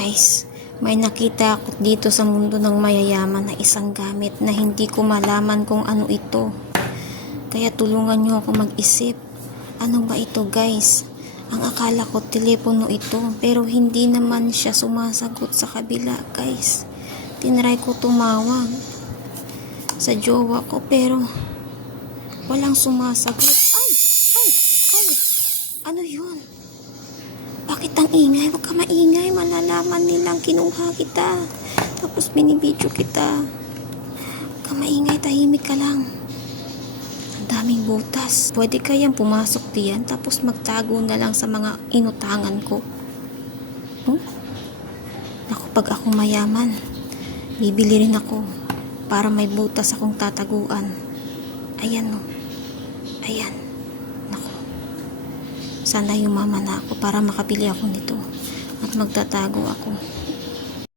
Guys, may nakita ako dito sa mundo ng mayayaman na isang gamit na hindi ko malaman kung ano ito. Kaya tulungan nyo ako mag-isip. Ano ba ito, guys? Ang akala ko telepono ito, pero hindi naman siya sumasagot sa kabila, guys. Tinry ko tumawag sa jowa ko, pero walang sumasagot. Ay! Ay! Ay! Ano yun? Bakit ang ingay? Huwag ka maingay. Malalaman nilang kinuha kita. Tapos binibidyo kita. Huwag ka maingay. Tahimik ka lang. Ang daming butas. Pwede kayang pumasok diyan tapos magtago na lang sa mga inutangan ko. Naku, pag ako mayaman, bibili rin ako para may butas akong tataguan. Ayan, no. Ayan. Naku. Sana yumaman na ako para makabili ako nito at magtatago ako.